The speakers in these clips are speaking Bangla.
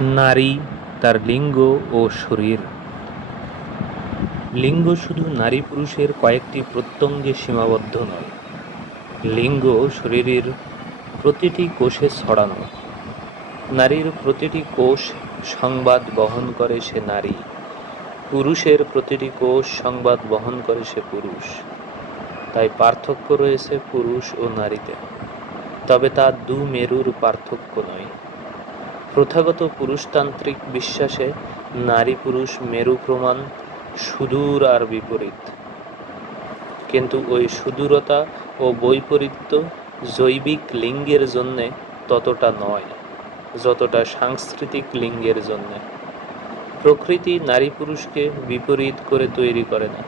নারী, তার লিঙ্গ ও শরীর। লিঙ্গ শুধু নারী পুরুষের কয়েকটি প্রত্যঙ্গে সীমাবদ্ধ নয়। লিঙ্গ শরীরের প্রতিটি কোষে ছড়ানো। নারীর প্রতিটি কোষ সংবাদ বহন করে সে নারী, পুরুষের প্রতিটি কোষ সংবাদ বহন করে সে পুরুষ। তাই পার্থক্য রয়েছে পুরুষ ও নারীতে, তবে তা দু মেরুর পার্থক্য নয়। প্রথাগত পুরুষতান্ত্রিক বিশ্বাসে নারী পুরুষ মেরু প্রমাণ সুদূর আর বিপরীত। কিন্তু ওই সুদূরতা ও বৈপরীত্য জৈবিক লিঙ্গের জন্যে ততটা নয় যতটা সাংস্কৃতিক লিঙ্গের জন্যে। প্রকৃতি নারী পুরুষকে বিপরীত করে তৈরি করে না,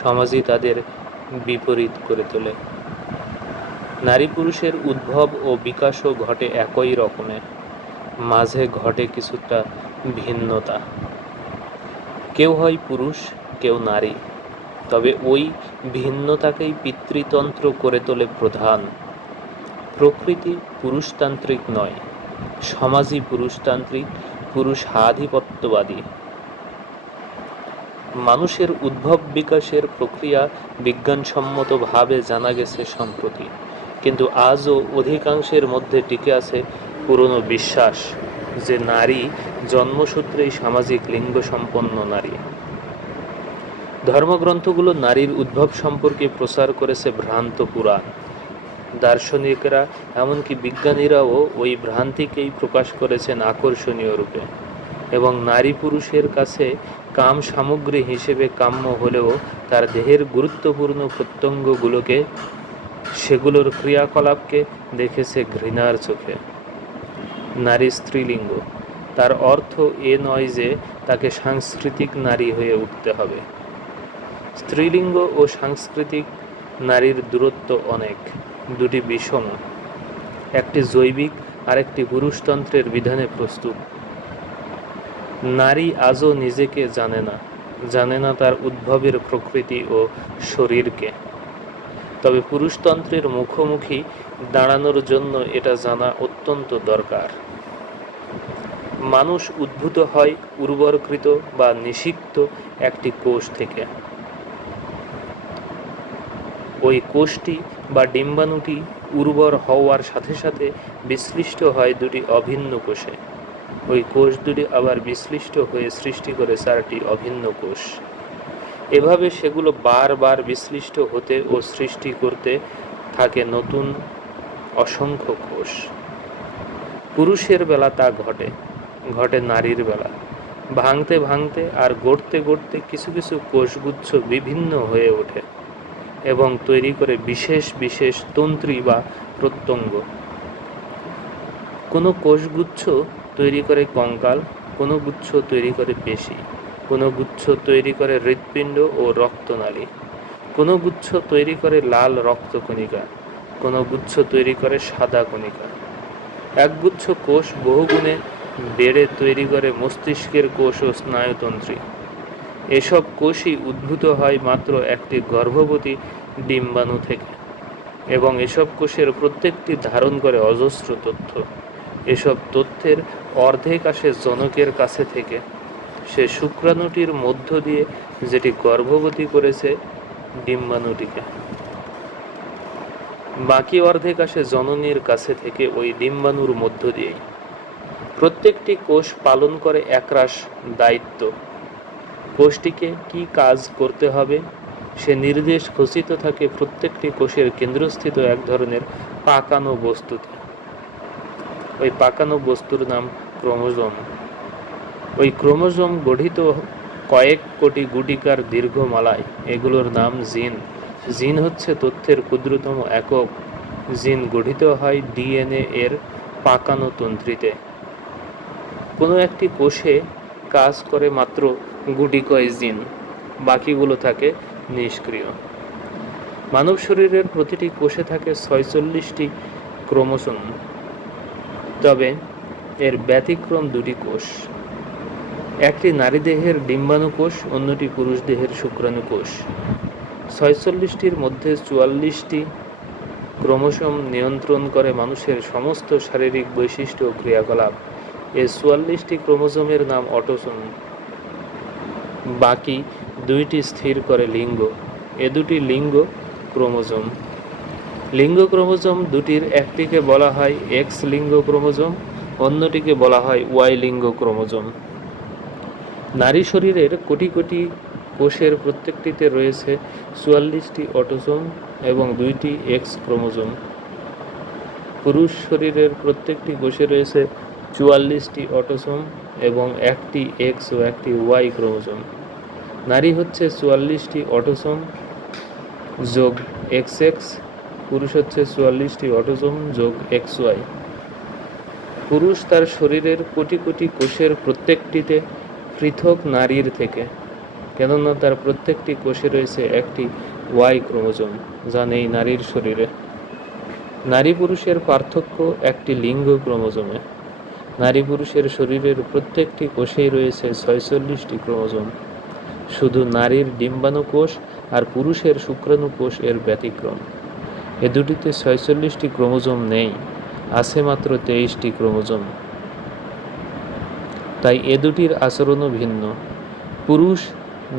সমাজই তাদের বিপরীত করে তোলে। নারী পুরুষের উদ্ভব ও বিকাশও ঘটে একই রকমে, মাঝে ঘটে কিছুটা ভিন্নতা। কেউ হয় পুরুষ, কেউ নারী, তবে ওই ভিন্নতাকেই পিতৃতন্ত্র করে তোলে প্রধান। প্রকৃতি পুরুষতান্ত্রিক নয়, সমাজই পুরুষতান্ত্রিক, পুরুষাধিপত্যবাদী। মানুষের উদ্ভব বিকাশের প্রক্রিয়া বিজ্ঞানসম্মতভাবে জানা গেছে সম্প্রতি, কিন্তু আজও অধিকাংশের মধ্যে টিকে আছে পুরনো বিশ্বাস যে নারী জন্মসূত্রেই সামাজিক লিঙ্গ সম্পন্ন নারী। ধর্মগ্রন্থগুলো নারীর উদ্ভব সম্পর্কে প্রচার করেছে ভ্রান্ত পুরাণ। দার্শনিকরা, এমনকি বিজ্ঞানীরাও ওই ভ্রান্তিকেই প্রকাশ করেছেন আকর্ষণীয় রূপে, এবং নারী পুরুষের কাছে কাম সামগ্রী হিসেবে কাম্য হলেও তার দেহের গুরুত্বপূর্ণ প্রত্যঙ্গগুলোকে, সেগুলোর ক্রিয়াকলাপকে দেখেছে ঘৃণার চোখে। নারী স্ত্রীলিঙ্গ, তার অর্থ এ নয় যে তাকে সাংস্কৃতিক নারী হয়ে উঠতে হবে। স্ত্রীলিঙ্গ ও সাংস্কৃতিক নারীর দূরত্ব অনেক, দুটি বিষম, একটি জৈবিক আর একটি পুরুষতন্ত্রের বিধানে প্রস্তুত। নারী আজও নিজেকে জানে না তার উদ্ভবের প্রকৃতি ও শরীরকে, তবে পুরুষতন্ত্রের মুখোমুখি দাঁড়ানোর জন্য এটা জানা অত্যন্ত দরকার। মানুষ উদ্ভূত হয় উর্বরকৃত বা নিষিক্ত একটি কোষ থেকে। ওই কোষটি বা ডিম্বাণুটি উর্বর হওয়ার সাথে সাথে বিশ্লিষ্ট হয় দুটি অভিন্ন কোষে। ওই কোষ দুটি আবার বিশ্লিষ্ট হয়ে সৃষ্টি করে 4টি অভিন্ন কোষ। এভাবে সেগুলো বারবার বিশ্লিষ্ট হতে ও সৃষ্টি করতে থাকে নতুন অসংখ্য কোষ। পুরুষের বেলা তা ঘটে নারীর বেলা। ভাঙতে ভাঙতে আর গড়তে গড়তে কিছু কিছু কোষগুচ্ছ বিভিন্ন হয়ে ওঠে এবং তৈরি করে বিশেষ বিশেষ তন্ত্রী বা প্রত্যঙ্গ। কোনো কোষগুচ্ছ তৈরি করে কঙ্কাল, কোনো গুচ্ছ তৈরি করে পেশি, কোনো গুচ্ছ তৈরি করে হৃৎপিণ্ড ও রক্তনালী, কোনো গুচ্ছ তৈরি করে লাল রক্তকণিকা, কোনো গুচ্ছ তৈরি করে সাদা কণিকা। একগুচ্ছ কোষ বহুগুণে বেড়ে তৈরি করে মস্তিষ্কের কোষ ও স্নায়ুতন্ত্রী। এসব কোষই উদ্ভূত হয় মাত্র একটি গর্ভবতী ডিম্বাণু থেকে, এবং এসব কোষের প্রত্যেকটি ধারণ করে অজস্র তথ্য। এসব তথ্যের অর্ধেক আসে জনকের কাছে থেকে, সে শুক্রাণুটির মধ্য দিয়ে, যেটি গর্ভবতী করেছে ডিম্বাণুটিকে। বাকি অর্ধেক আসে জননীর কাছে থেকে ওই ডিম্বাণুর মধ্য দিয়েই। প্রত্যেকটি কোষ পালন করে একরাশ দায়িত্ব। কোষটিকে কি কাজ করতে হবে সে নির্দেশ খচিত থাকে প্রত্যেকটি কোষের কেন্দ্রস্থিত এক ধরনের পাকানো বস্তুতে। ওই পাকানো বস্তুর নাম ক্রোমোজোম। ওই ক্রোমোজোম গঠিত কয়েক কোটি গুটিকার দীর্ঘ মালায়, এগুলোর নাম জিন। জিন হচ্ছে তথ্যের ক্ষুদ্রতম একক। জিন গঠিত হয় ডিএনএ এর পাকানো তন্ত্রীতে। কোনো একটি কোষে কাজ করে মাত্র গুটিকয় জিন, বাকিগুলো থাকে নিষ্ক্রিয়। মানব শরীরের প্রতিটি কোষে থাকে 46টি ক্রোমোসোম, তবে এর ব্যতিক্রম দুটি কোষ। একটি নারী দেহের ডিম্বাণু কোষ, অন্যটি পুরুষ দেহের শুক্রাণু কোষ। 46টির মধ্যে 44টি ক্রোমোসোম নিয়ন্ত্রণ করে মানুষের সমস্ত শারীরিক বৈশিষ্ট্য ও ক্রিয়াকলাপ। এ 44টি ক্রোমোজোমের নাম অটোসোম। বাকি 2টি স্থির করে লিঙ্গ। এ দুটি লিঙ্গ ক্রোমোজোম। লিঙ্গ ক্রোমোজোম দুটির একটিকে বলা হয় এক্স লিঙ্গ ক্রোমোজোম, অন্যটিকে বলা হয় ওয়াই লিঙ্গ ক্রোমোজোম। নারী শরীরের কোটি কোটি কোষের প্রত্যেকটিতে রয়েছে 44টি অটোসোম এবং 2টি এক্স ক্রোমোজোম। পুরুষ শরীরের প্রত্যেকটি কোষে রয়েছে 44টি অটোসোম এবং 1টি এক্স ও 1টি ওয়াই ক্রোমোজোম। নারী হচ্ছে 44টি অটোসোম যোগ এক্স এক্স, পুরুষ হচ্ছে 44টি অটোসোম যোগ এক্স ওয়াই। পুরুষ তার শরীরের কোটি কোটি কোষের প্রত্যেকটিতে পৃথক নারীর থেকে, কেননা তার প্রত্যেকটি কোষে রয়েছে একটি ওয়াই ক্রোমোজোম, যা নেই নারীর শরীরে। নারী পুরুষের পার্থক্য একটি লিঙ্গ ক্রোমোজোমে। নারী পুরুষের শরীরের প্রত্যেকটি কোষেই রয়েছে 46টি ক্রোমোজোম। শুধু নারীর ডিম্বাণু কোষ আর পুরুষের শুক্রাণু কোষ এর ব্যতিক্রম। এ দুটিতে 46টি ক্রোমোজোম নেই, আছে মাত্র 23টি ক্রোমোজোম। তাই এ দুটির আচরণও ভিন্ন। পুরুষ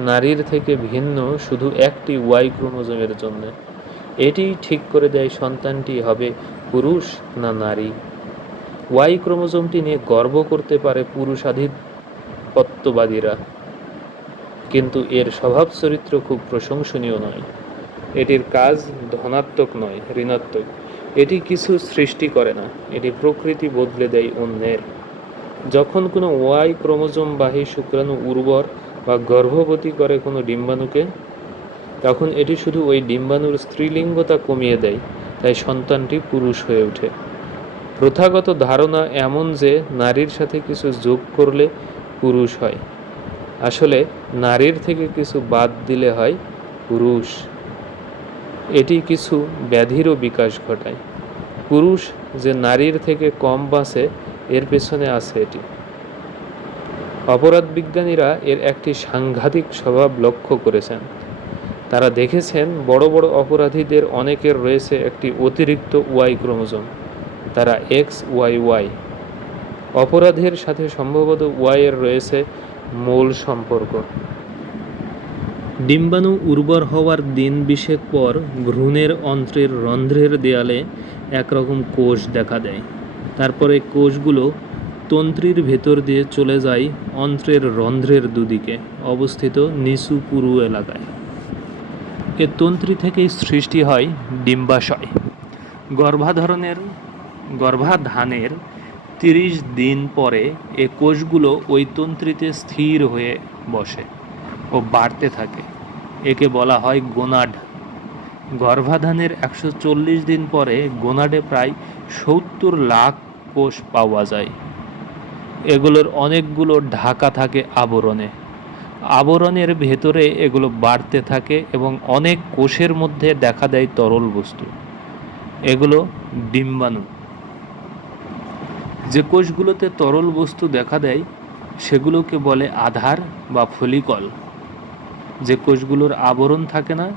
নারীর থেকে ভিন্ন শুধু একটি ওয়াই ক্রোমোজোমের জন্য। এটি ঠিক করে দেয় সন্তানটি হবে পুরুষ না নারী। ওয়াই ক্রোমোজোমটি নিয়ে গর্ব করতে পারে পুরুষাধিপত্যবাদীরা, কিন্তু এর স্বভাব চরিত্র খুব প্রশংসনীয় নয়। এটির কাজ ধনাত্মক নয়, ঋণাত্মক। এটি কিছু সৃষ্টি করে না, এটি প্রকৃতি বদলে দেয় অন্যের। যখন কোনো ওয়াই ক্রোমোজোমবাহী শুক্রাণু উর্বর বা গর্ভবতী করে কোনো ডিম্বাণুকে, তখন এটি শুধু ওই ডিম্বাণুর স্ত্রীলিঙ্গতা কমিয়ে দেয়, তাই সন্তানটি পুরুষ হয়ে ওঠে। প্রথাগত ধারণা এমন যে নারীর সাথে কিছু যোগ করলে পুরুষ হয়। আসলে নারীর থেকে কিছু বাদ দিলে হয় পুরুষ। এটি কিছু ব্যাধিরও বিকাশ ঘটায়। পুরুষ যে নারীর থেকে কম বাঁচে, এর পেছনে আছে এটি। অপরাধ বিজ্ঞানীরা এর একটি সাংঘাতিক স্বভাব লক্ষ্য করেছেন। তারা দেখেছেন বড় বড় অপরাধীদের অনেকের রয়েছে একটি অতিরিক্ত ওয়াই ক্রোমোজোম, তারা এক্স ওয়াই ওয়াই। অপরাধের সাথে সম্ভবত ওয়াই এর রয়েছে মূল সম্পর্ক। ডিম্বাণু উর্বর হওয়ার দিন 20 পর ভ্রূণের অন্ত্রের রন্ধ্রের দেয়ালে একরকম কোষ দেখা দেয়। তারপরে কোষগুলো তন্ত্রীর ভেতর দিয়ে চলে যায় অন্ত্রের রন্ধ্রের দুদিকে অবস্থিত নিচু পুরু এলাকায়। এ তন্ত্রী থেকেই সৃষ্টি হয় ডিম্বাশয়। গর্ভাধানের 30 দিন পরে এ কোষগুলো ওই তন্ত্রীতে স্থির হয়ে বসে ও বাড়তে থাকে। একে বলা হয় গোনাড। গর্ভাধানের 140 দিন পরে গোনাডে প্রায় 70 লাখ কোষ পাওয়া যায়। এগুলোর অনেকগুলো ঢাকা থাকে আবরণে। আবরণের ভেতরে এগুলো বাড়তে থাকে এবং অনেক কোষের মধ্যে দেখা দেয় তরল বস্তু। এগুলো ডিম্বাণু। যে কোষগুলোতে তরল বস্তু দেখা দেয় সেগুলোকে বলে আধার বা ফলিকল। যে কোষগুলোর আবরণ থাকে না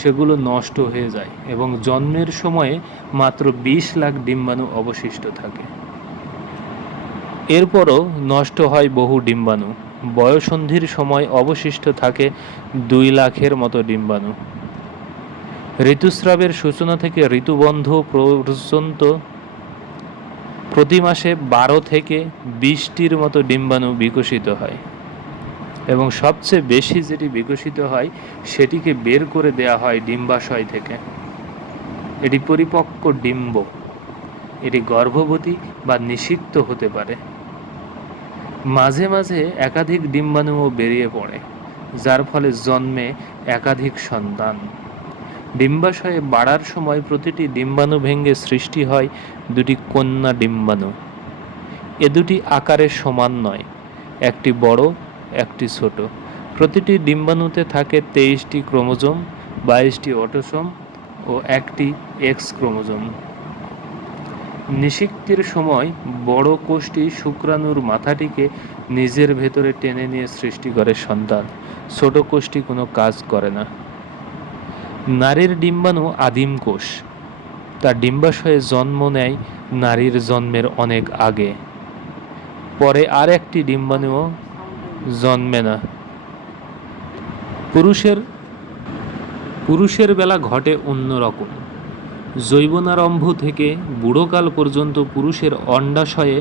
সেগুলো নষ্ট হয়ে যায় এবং জন্মের সময়ে মাত্র 20 লাখ ডিম্বাণু অবশিষ্ট থাকে। এরপরও নষ্ট হয় বহু ডিম্বাণু। বয়ঃসন্ধির সময় অবশিষ্ট থাকে 2 লাখের মতো ডিম্বাণু। ঋতুস্রাবের সূচনা থেকে ঋতুবন্ধ পর্যন্ত প্রতি মাসে 12 থেকে 20টির মতো ডিম্বাণু বিকশিত হয় এবং সবচেয়ে বেশি যেটি বিকশিত হয় সেটিকে বের করে দেয়া হয় ডিম্বাশয় থেকে। এটি পরিপক্ক ডিম্ব। এটি গর্ভবতী বা নিষিক্ত হতে পারে। মাঝে মাঝে একাধিক ডিম্বাণুও বেরিয়ে পড়ে, যার ফলে জন্মে একাধিক সন্তান। ডিম্বাশয়ে বাড়ার সময় প্রতিটি ডিম্বাণু ভেঙে সৃষ্টি হয় 2টি কন্যা ডিম্বাণু। এ দুটি আকারে সমান নয়, একটি বড় একটি ছোট। প্রতিটি ডিম্বাণুতে থাকে 23টি ক্রোমোজোম, 22টি অটোসোম ও 1টি এক্স ক্রোমোজোম। নিষিক্তির সময় বড় কোষটি শুক্রাণুর মাথাটিকে নিজের ভেতরে টেনে নিয়ে সৃষ্টি করে সন্তান। ছোট কোষটি কোনো কাজ করে না। নারীর ডিম্বাণু আদিম কোষ। তার ডিম্বাশয়ে জন্ম নেয় নারীর জন্মের অনেক আগে। পরে আর একটি ডিম্বাণুও জন্মে না। পুরুষের বেলা ঘটে অন্যরকম। যৌবনারম্ভ থেকে বুড়োকাল পর্যন্ত পুরুষের অণ্ডাশয়ে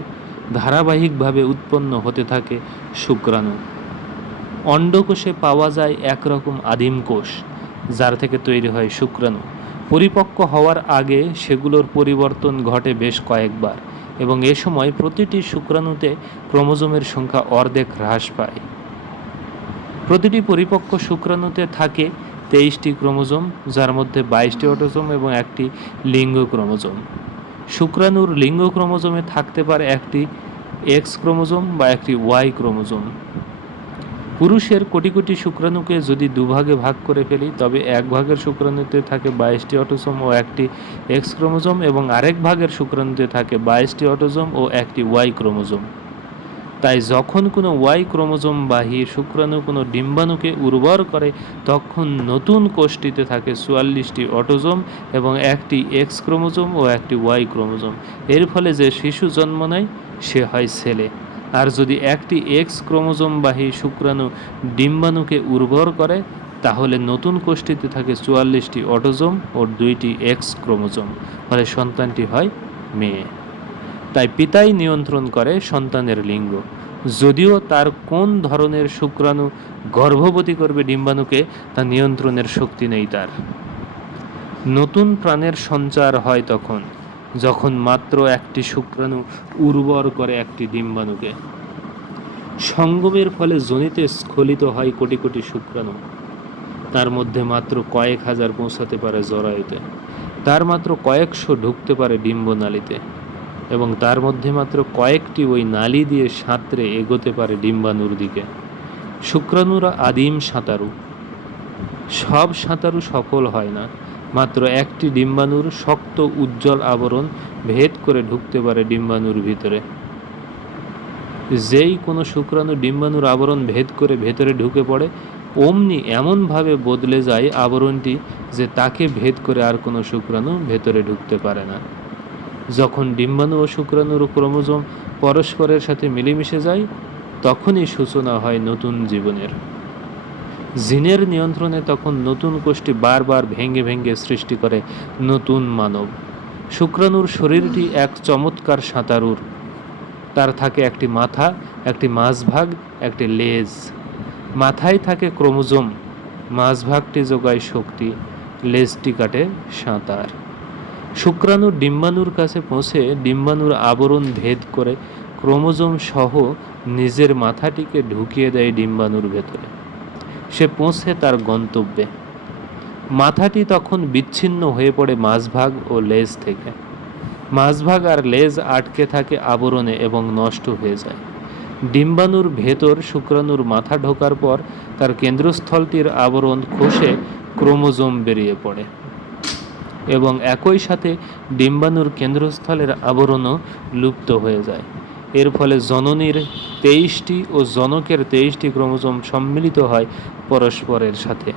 ধারাবাহিকভাবে উৎপন্ন হতে থাকে শুক্রাণু। অন্ডকোষে পাওয়া যায় একরকম আদিম কোষ, যার থেকে তৈরি হয় শুক্রাণু। পরিপক্ক হওয়ার আগে সেগুলোর পরিবর্তন ঘটে বেশ কয়েকবার, এবং এ সময় প্রতিটি শুক্রাণুতে ক্রোমোজোমের সংখ্যা অর্ধেক হ্রাস পায়। প্রতিটি পরিপক্ক শুক্রাণুতে থাকে 23টি ক্রোমোজোম, যার মধ্যে 22টি অটোসোম এবং একটি লিঙ্গ ক্রোমোজোম। শুক্রাণুর লিঙ্গ ক্রোমোজোমে থাকতে পারে একটি এক্স ক্রোমোজোম বা একটি ওয়াই ক্রোমোজোম। পুরুষের কোটি কোটি শুক্রাণুকে যদি দুভাগে ভাগ করে ফেলি, তবে এক ভাগের শুক্রাণুতে থাকে 22টি অটোসোম ও একটি এক্স ক্রোমোজোম, এবং আরেক ভাগের শুক্রাণুতে থাকে 22টি অটোসোম ও একটি ওয়াই ক্রোমোজোম। তাই যখন কোনো ওয়াই ক্রোমোজোমবাহী শুক্রাণু কোনো ডিম্বাণুকে উর্বর করে, তখন নতুন কোষটিতে থাকে 44টি অটোজোম এবং একটি এক্স ক্রোমোজোম ও একটি ওয়াই ক্রোমোজোম। এর ফলে যে শিশু জন্ম নেয় সে হয় ছেলে। আর যদি একটি এক্স ক্রোমোজোমবাহী শুক্রাণু ডিম্বাণুকে উর্বর করে, তাহলে নতুন কোষটিতে থাকে 44টি অটোজোম ও 2টি এক্স ক্রোমোজোম, ফলে সন্তানটি হয় মেয়ে। তাই পিতাই নিয়ন্ত্রণ করে সন্তানের লিঙ্গ, যদিও তার কোন ধরনের শুক্রাণু গর্ভবতী করবে ডিম্বাণুকে তা নিয়ন্ত্রণের শক্তি নেই তার। নতুন প্রাণের সঞ্চার হয় তখন, যখন মাত্র একটি শুক্রাণু উর্বর করে একটি ডিম্বাণুকে। সঙ্গমের ফলে যোনিতে স্খলিত হয় কোটি কোটি শুক্রাণু। তার মধ্যে মাত্র কয়েক হাজার পৌঁছাতে পারে জরায়ুতে, তার মাত্র কয়েকশো ঢুকতে পারে ডিম্বনালীতে, এবং তার মধ্যে মাত্র কয়েকটি ওই নালী দিয়ে সাঁতরে এগোতে পারে ডিম্বাণুর দিকে। শুক্রাণুরা আদিম সাঁতারু। সব সাঁতারু সফল হয় না। মাত্র একটি ডিম্বাণুর শক্ত উজ্জ্বল আবরণ ভেদ করে ঢুকতে পারে ডিম্বাণুর ভিতরে। যেই কোনো শুক্রাণু ডিম্বাণুর আবরণ ভেদ করে ভেতরে ঢুকে পড়ে, অমনি এমনভাবে বদলে যায় আবরণটি যে তাকে ভেদ করে আর কোনো শুক্রাণু ভেতরে ঢুকতে পারে না। যখন ডিম্বাণু ও শুক্রাণুর ক্রোমোজোম পরস্পরের সাথে মিলেমিশে যায়, তখনই সূচনা হয় নতুন জীবনের। জিনের নিয়ন্ত্রণে তখন নতুন কোষটি বারবার ভেঙে ভেঙে সৃষ্টি করে নতুন মানব। শুক্রাণুর শরীরটি এক চমৎকার সাঁতারুর। তার থাকে একটি মাথা, একটি মাঝভাগ, একটি লেজ। মাথায় থাকে ক্রোমোজোম, মাঝভাগটি যোগায় শক্তি, লেজটি কাটে সাঁতার। শুক্রাণু ডিম্বাণুর কাছে পৌঁছে ডিম্বাণুর আবরণ ভেদ করে ক্রোমোজোম সহ নিজের মাথাটিকে ঢুকিয়ে দেয় ডিম্বাণুর ভেতরে। সে পৌঁছে তার গন্তব্যে। মাথাটি তখন বিচ্ছিন্ন হয়ে পড়ে মাঝভাগ ও লেজ থেকে। মাঝভাগ আর লেজ আটকে থাকে আবরণে এবং নষ্ট হয়ে যায়। ডিম্বাণুর ভেতর শুক্রাণুর মাথা ঢোকার পর তার কেন্দ্রস্থলটির আবরণ খসে ক্রোমোজোম বেরিয়ে পড়ে, এবং একই সাথে ডিম্বাণুর কেন্দ্রস্থলের আবরণও লুপ্ত হয়ে যায়। এর ফলে জননীর 23টি ও জনকের 23টি ক্রোমোজোম সম্মিলিত হয় পরস্পরের সাথে।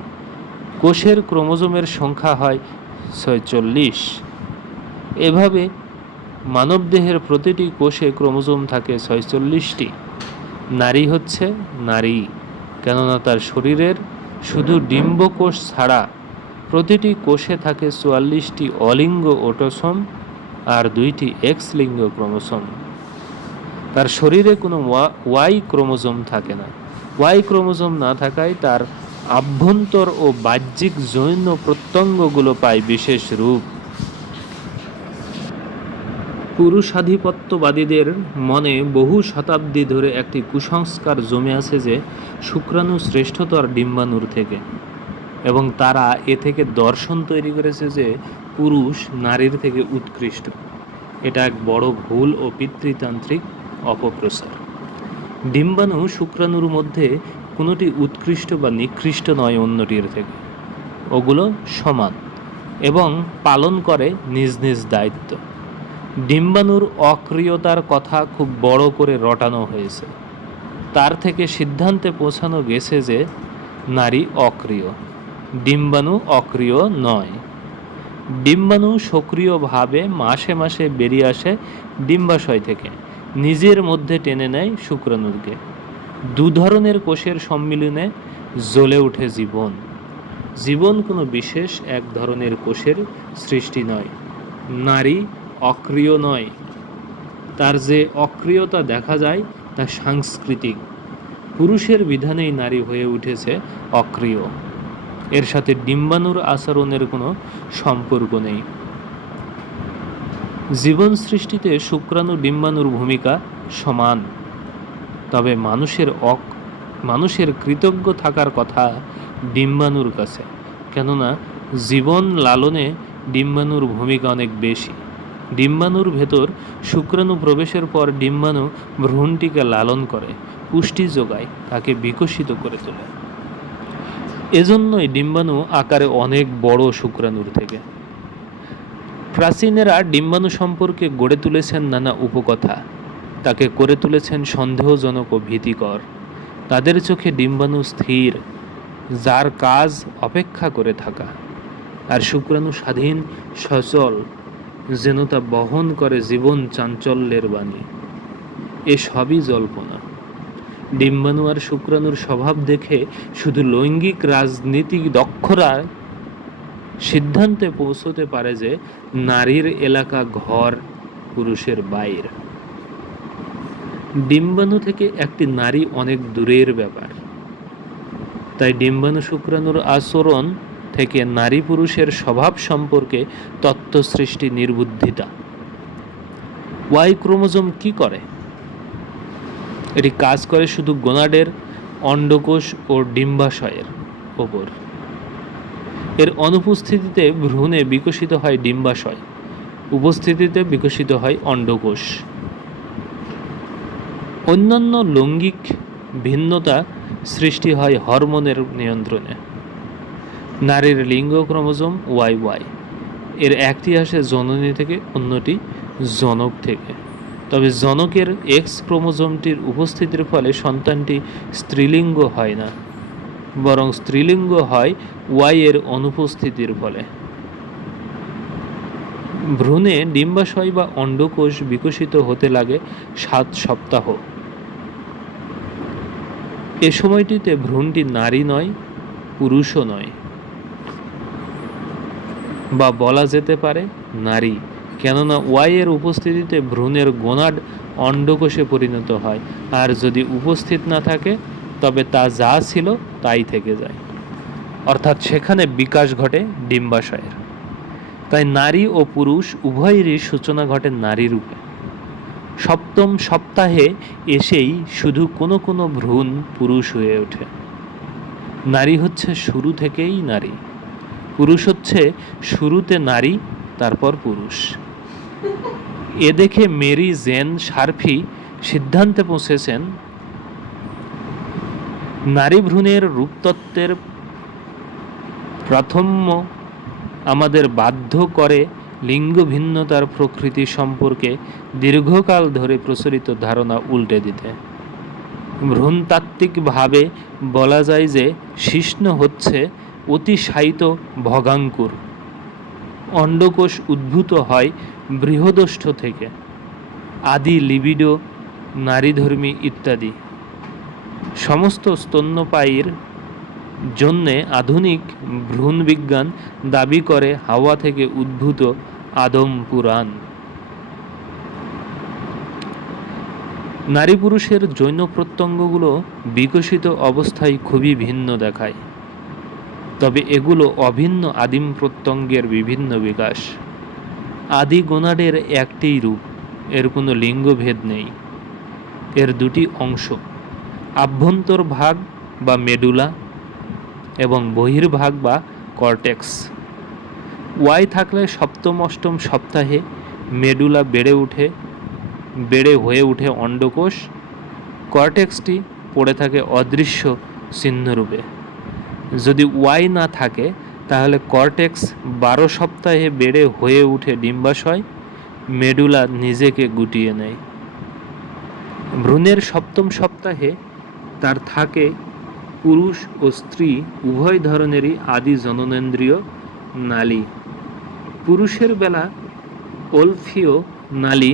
কোষের ক্রোমোজোমের সংখ্যা হয় 46। এভাবে মানবদেহের প্রতিটি কোষে ক্রোমোজোম থাকে 46টি। নারী হচ্ছে নারী, কেননা তার শরীরের শুধু ডিম্বকোষ ছাড়া প্রতিটি কোষে থাকে 44টি অলিঙ্গ অটোসোম আর 2টি এক্স লিঙ্গ ক্রোমোসোম। তার শরীরে কোনো ওয়াই ক্রোমোজোম থাকে না। ওয়াই ক্রোমোজোম না থাকায় তার আভ্যন্তর ও বাহ্যিক যৌন প্রত্যঙ্গগুলো পায় বিশেষ রূপ। পুরুষাধিপত্যবাদীদের মনে বহু শতাব্দী ধরে একটি কুসংস্কার জমে আছে যে শুক্রাণু শ্রেষ্ঠতর ডিম্বাণুর থেকে, এবং তারা এ থেকে দর্শন তৈরি করেছে যে পুরুষ নারীর থেকে উৎকৃষ্ট। এটা এক বড় ভুল ও পিতৃতান্ত্রিক অপপ্রচার। ডিম্বাণু শুক্রাণুর মধ্যে কোনোটি উৎকৃষ্ট বা নিকৃষ্ট নয় অন্যটির থেকে। ওগুলো সমান এবং পালন করে নিজ নিজ দায়িত্ব। ডিম্বাণুর অক্রিয়তার কথা খুব বড় করে রটানো হয়েছে। তার থেকে সিদ্ধান্তে পৌঁছানো গেছে যে নারী অক্রিয়, ডিম্বাণু অক্রিয় নয়। ডিম্বাণু সক্রিয়ভাবে মাসে মাসে বেরিয়ে আসে ডিম্বাশয় থেকে, নিজের মধ্যে টেনে নেয় শুক্রাণুকে। দু ধরনের কোষের সম্মিলনে জ্বলে ওঠে জীবন। জীবন কোনো বিশেষ এক ধরনের কোষের সৃষ্টি নয়। নারী অক্রিয় নয়, তার যে অক্রিয়তা দেখা যায় তা সাংস্কৃতিক। পুরুষের বিধানেই নারী হয়ে উঠেছে অক্রিয়। এর সাথে ডিম্বাণুর আচরণের কোনো সম্পর্ক নেই। জীবন সৃষ্টিতে শুক্রাণু ডিম্বাণুর ভূমিকা সমান। তবে মানুষের কৃতজ্ঞ থাকার কথা ডিম্বাণুর কাছে, কেননা জীবন লালনে ডিম্বাণুর ভূমিকা অনেক বেশি। ডিম্বাণুর ভেতর শুক্রাণু প্রবেশের পর ডিম্বাণু ভ্রূণটিকে লালন করে, পুষ্টি যোগায়, তাকে বিকশিত করে তোলে। এজন্যই ডিম্বাণু আকারে অনেক বড় শুক্রাণুর থেকে। প্রাচীনেরা ডিম্বাণু সম্পর্কে গড়ে তুলেছেন নানা উপকথা, তাকে করে তুলেছেন সন্দেহজনক ও ভীতিকর। তাদের চোখে ডিম্বাণু স্থির, যার কাজ অপেক্ষা করে থাকা, আর শুক্রাণু স্বাধীন সচল, যেন তা বহন করে জীবন চাঞ্চল্যের বাণী। এ সবই জল্পনা। ডিম্বাণু আর শুক্রাণুর স্বভাব দেখে শুধু লৈঙ্গিক রাজনীতিক দক্ষরা সিদ্ধান্তে পৌঁছতে পারে যে নারীর এলাকা ঘর, পুরুষের বাইর। ডিম্বাণু থেকে একটি নারী অনেক দূরের ব্যাপার। তাই ডিম্বাণু শুক্রাণুর আচরণ থেকে নারী পুরুষের স্বভাব সম্পর্কে তত্ত্ব সৃষ্টি নির্বুদ্ধিতা। ওয়াই ক্রোমোজোম কি করে? এটি কাজ করে শুধু গোনাডের, অন্ডকোষ ও ডিম্বাশয়ের ওপর। এর অনুপস্থিতিতে ভ্রূণে বিকশিত হয় ডিম্বাশয়, উপস্থিতিতে বিকশিত হয় অন্ডকোষ। অন্যান্য লৈঙ্গিক ভিন্নতা সৃষ্টি হয় হরমোনের নিয়ন্ত্রণে। নারীর লিঙ্গ ক্রোমোজোম YY, এর একটি আসে জননী থেকে, অন্যটি জনক থেকে। তবে জনকের X ক্রোমোজোমটির উপস্থিতির ফলে সন্তানটি স্ত্রীলিঙ্গ হয় না, বরং স্ত্রীলিঙ্গ হয় Y এর অনুপস্থিতির ফলে। ভ্রূণে ডিম্বাশয় বা অন্ডকোষ বিকশিত হতে লাগে 7 সপ্তাহ। এ সময়টিতে ভ্রূণটি নারী নয়, পুরুষও নয়, বা বলা যেতে পারে নারী, কেননা Y এর উপস্থিতিতে ভ্রূণের গোনাড অন্ডকোষে পরিণত হয়, আর যদি উপস্থিত না থাকে তবে তা যা ছিল তাই থেকে যায়, অর্থাৎ সেখানে বিকাশ ঘটে ডিম্বাশয়ের। তাই নারী ও পুরুষ উভয়েরই সূচনা ঘটে নারী রূপে। 7ম সপ্তাহে এসেই শুধু কোনো কোনো ভ্রূণ পুরুষ হয়ে ওঠে। নারী হচ্ছে শুরু থেকেই নারী, পুরুষ হচ্ছে শুরুতে নারী, তারপর পুরুষ। এ দেখে মেরি জেন শার্ফি সিদ্ধান্তে পৌঁছেছেন, নারী ভ্রূণের রূপতত্ত্বের প্রাথম্য আমাদের বাধ্য করে লিঙ্গ ভিন্নতার প্রকৃতি সম্পর্কে দীর্ঘকাল ধরে প্রচলিত ধারণা উল্টে দিতে। ভ্রূণতাত্ত্বিকভাবে বলা যায় যে শিশ্ন হচ্ছে অতিশায়িত ভগাঙ্কুর। অন্ডকোষ উদ্ভূত হয় বৃহদষ্ঠ থেকে। আদি লিবিডো, নারীধর্মী ইত্যাদি সমস্ত স্তন্যপায়ীর জন্যে আধুনিক ভ্রূণবিজ্ঞান দাবি করে হাওয়া থেকে উদ্ভূত আদম পুরাণ। নারী পুরুষের যৌন প্রত্যঙ্গগুলো বিকশিত অবস্থায় খুবই ভিন্ন দেখায়, তবে এগুলো অভিন্ন আদিম প্রত্যঙ্গের বিভিন্ন বিকাশ। আদি গোনাডের একটিই রূপ, এর কোনো লিঙ্গভেদ নেই। এর দুটি অংশ, আভ্যন্তর ভাগ বা মেডুলা এবং বহির্ভাগ বা কর্টেক্স। Y থাকলে 7ম 8ম সপ্তাহে মেডুলা বেড়ে হয়ে ওঠে অন্ডকোষ। কর্টেক্সটি পড়ে থাকে অদৃশ্য চিহ্নরূপে। যদি Y না থাকে তাহলে কর্টেক্স 12 সপ্তাহে বেড়ে হয়ে ওঠে ডিম্বাশয়, মেডুলা নিজেকে গুটিয়ে নেয়। ভ্রূণের 7ম সপ্তাহে তার থাকে পুরুষ ও স্ত্রী উভয় ধরনেরই আদি জননেন্দ্রিয় নালী। পুরুষের বেলা ওলফিয় নালী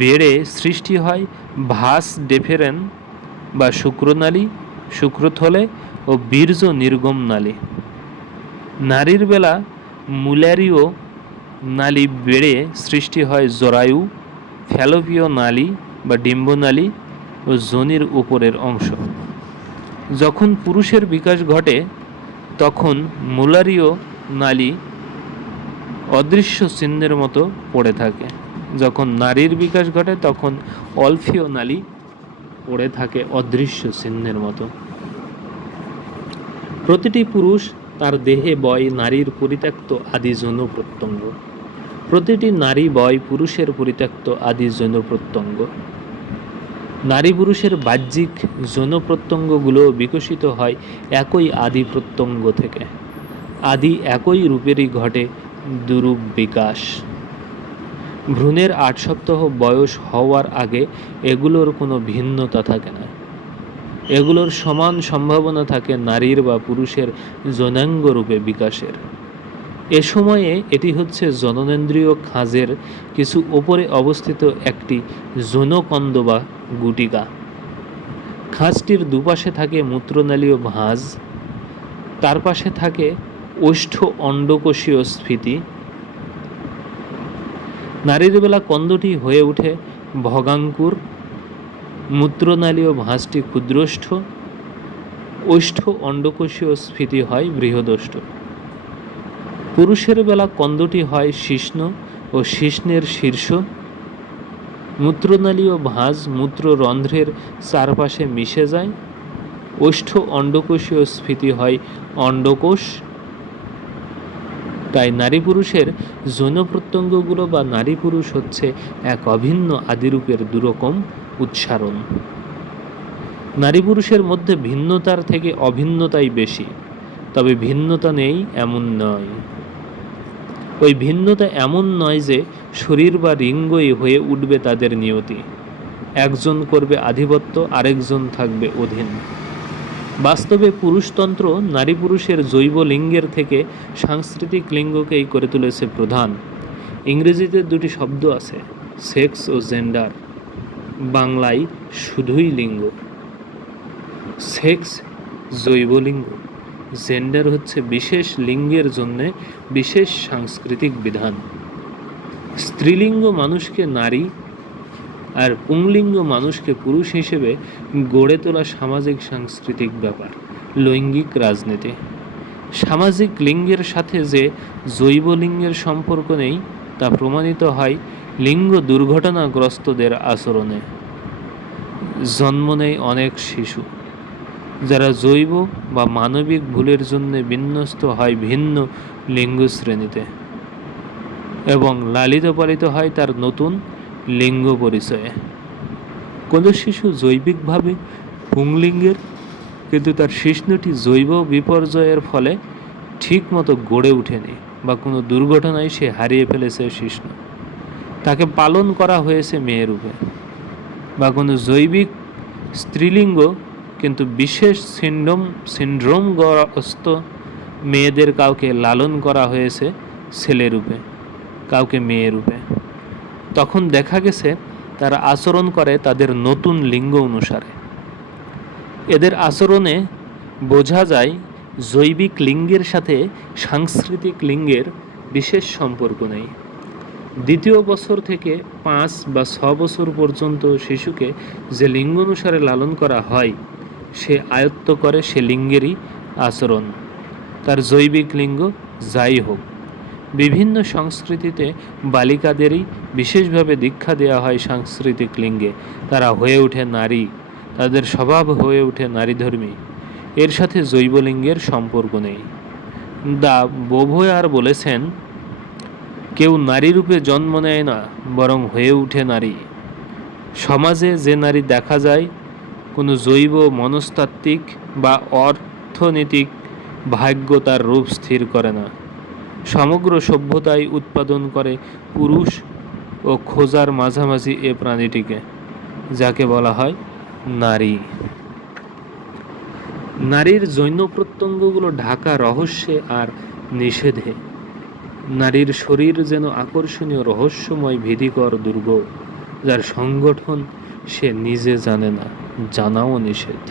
বেড়ে সৃষ্টি হয় ভাস ডেফেরেন বা শুক্রনালী, শুক্রথলে ও বীর্য নির্গম নালী। নারীর বেলা মুলারীয় নালী বেড়ে সৃষ্টি হয় জরায়ু, ফ্যালোপীয় নালী বা ডিম্বনালী ও যোনির উপরের অংশ। যখন পুরুষের বিকাশ ঘটে তখন মুলারীয় নালী অদৃশ্য চিহ্নের মতো পড়ে থাকে। যখন নারীর বিকাশ ঘটে তখন অল্ফীয় নালী পড়ে থাকে অদৃশ্য চিহ্নের মতো। প্রতিটি পুরুষ তার দেহে বয় নারীর পরিত্যক্ত আদি যৌন প্রত্যঙ্গ। প্রতিটি নারী বয় পুরুষের পরিত্যক্ত আদি যৌন প্রত্যঙ্গ। নারী পুরুষের বাহ্যিক যৌন প্রত্যঙ্গগুলো বিকশিত হয় একই আদি প্রত্যঙ্গ থেকে। আদি একই রূপেরই ঘটে দুরূপ বিকাশ। ভ্রূণের 8 সপ্তাহ বয়স হওয়ার আগে এগুলোর কোনো ভিন্নতা থাকে না। এগুলোর সমান সম্ভাবনা থাকে নারীর বা পুরুষের যৌনাঙ্গ রূপে বিকাশের। এ সময়ে এটি হচ্ছে জননেন্দ্রিয় খাঁজের কিছু ওপরে অবস্থিত একটি যৌনকন্দ বা গুটিকা। খাঁজটির দুপাশে থাকে মূত্রনালীয় ভাঁজ, তার পাশে থাকে ওষ্ঠ অন্ডকোষীয় স্ফীতি। নারীর বেলা কন্দটি হয়ে ওঠে ভগাঙ্কুর, মূত্রনালীয় ভাঁজটি ক্ষুদ্রষ্ঠ, ওষ্ঠ অন্ডকোষীয় স্ফীতি হয় বৃহদষ্ঠ। পুরুষের বেলা কন্দটি হয় শিশ্ন ও শিশ্নের শীর্ষ। মূত্রনালীয় ভাঁজ মূত্ররন্ধ্রের চারপাশে মিশে যায়। ওষ্ঠ অন্ডকোষীয় স্ফীতি হয় অন্ডকোষ। তাই নারী পুরুষের যৌন প্রত্যঙ্গগুলো বা নারী পুরুষ হচ্ছে এক অভিন্ন আদিরূপের দুরকম উচ্চারণ। নারী পুরুষের মধ্যে ভিন্নতার থেকে অভিন্নতাই বেশি, তবে ভিন্নতা নেই এমন নয়। ওই ভিন্নতা এমন নয় যে শরীর বা লিঙ্গই হয়ে উঠবে তাদের নিয়তি। একজন করবে আধিপত্য, আরেকজন থাকবে অধীন। বাস্তবে পুরুষতন্ত্র নারী পুরুষের জৈব লিঙ্গের থেকে সাংস্কৃতিক লিঙ্গকেই করে তুলেছে প্রধান। ইংরেজিতে দুটি শব্দ আছে, সেক্স ও জেন্ডার। বাংলায় শুধুই লিঙ্গ। সেক্স জৈব লিঙ্গ, জেন্ডার হচ্ছে বিশেষ লিঙ্গের জন্য বিশেষ সাংস্কৃতিক বিধান। স্ত্রীলিঙ্গ মানুষকে নারী আর পুংলিঙ্গ মানুষকে পুরুষ হিসেবে গড়ে তোলা সামাজিক সাংস্কৃতিক ব্যাপার, লৈঙ্গিক রাজনীতি। সামাজিক লিঙ্গের সাথে যে জৈব লিঙ্গের সম্পর্ক নেই তা প্রমাণিত হয় লিঙ্গ দুর্ঘটনাগ্রস্তদের আচরণে। জন্ম নেয় অনেক শিশু যারা জৈব বা মানবিক ভুলের জন্য বিন্যস্ত হয় ভিন্ন লিঙ্গ শ্রেণীতে এবং লালিত পালিত হয় তার নতুন লিঙ্গ পরিচয়ে। কোনো শিশু জৈবিকভাবে পুংলিঙ্গের, কিন্তু তার শিশ্নটি জৈব বিপর্যয়ের ফলে ঠিকমতো গড়ে ওঠেনি বা কোনো দুর্ঘটনায় সে হারিয়ে ফেলেছে শিশ্ন, তাকে পালন করা হয়েছে মেয়ে রূপে। বা কোনো জৈবিক স্ত্রীলিঙ্গ কিন্তু বিশেষ সিন্ড্রোমগ্রস্ত মেয়েদের কাউকে লালন করা হয়েছে ছেলে রূপে, কাউকে মেয়ে রূপে। তখন দেখা গেছে তারা আচরণ করে তাদের নতুন লিঙ্গ অনুসারে। এদের আচরণে বোঝা যায় জৈবিক লিঙ্গের সাথে সাংস্কৃতিক লিঙ্গের বিশেষ সম্পর্ক নেই। দ্বিতীয় বছর থেকে 5 বা 6 বছর পর্যন্ত শিশুকে যে লিঙ্গ অনুসারে লালন করা হয় সে আয়ত্ত করে সে লিঙ্গেরই আচরণ, তার জৈবিক লিঙ্গ যাই হোক। বিভিন্ন সংস্কৃতিতে বালিকাদেরই বিশেষভাবে দীক্ষা দেওয়া হয় সাংস্কৃতিক লিঙ্গে। তারা হয়ে ওঠে নারী, তাদের স্বভাব হয়ে ওঠে নারীধর্মী। এর সাথে জৈব লিঙ্গের সম্পর্ক নেই। দা বোভয়ার বলেছেন, কেউ নারী রূপে জন্ম নেয় না, বরং হয়ে ওঠে নারী। সমাজে যে নারী দেখা যায় কোনো জৈব মনস্তাত্ত্বিক বা অর্থনৈতিক ভাগ্য তার রূপ স্থির করে না। সমগ্র সভ্যতাই উৎপাদন করে পুরুষ ও খোঁজার মাঝামাঝি এ প্রাণীটিকে, যাকে বলা হয় নারী। নারীর যৌন প্রত্যঙ্গগুলো ঢাকা রহস্যে আর নিষেধে। নারীর শরীর যেন আকর্ষণীয় রহস্যময় ভীতিকর দুর্গ, যার সংগঠন সে নিজে জানে না, জানাও নিষেধ।